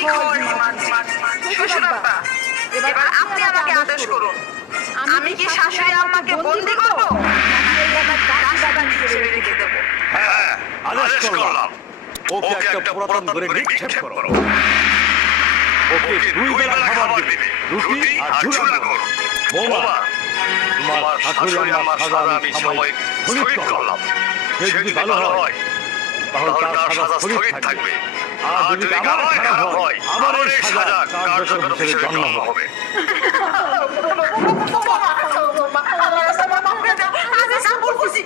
শিখরই মানছি। শ্বশুরাব্বা, এবার আপনি আমাকে আদেশ করুন, আমি কি শাশুড়ি আম্মাকে বন্দি করবো নাকি হিসেবে রেখে দেবো? হ্যাঁ, আদেশ করলাম। ওকে একটা পুরাতন করে নিক্ষেপ করো। ওকে 2 বেলা খাবার দিবে, রুটি আর ঝুলা করো। বৌমা, তোমার শাশুড়ি আমার সাজা আমি সাময়িক স্থগিত করলাম। সে যদি ভালো হয় তাহলে তার সাজা স্থগিত থাকবে, আর যদি আবার খারাপ হয় আবার এই সাজা কার্যকর হিসেবে জন্ম হবে। আজ সাবুর খুশি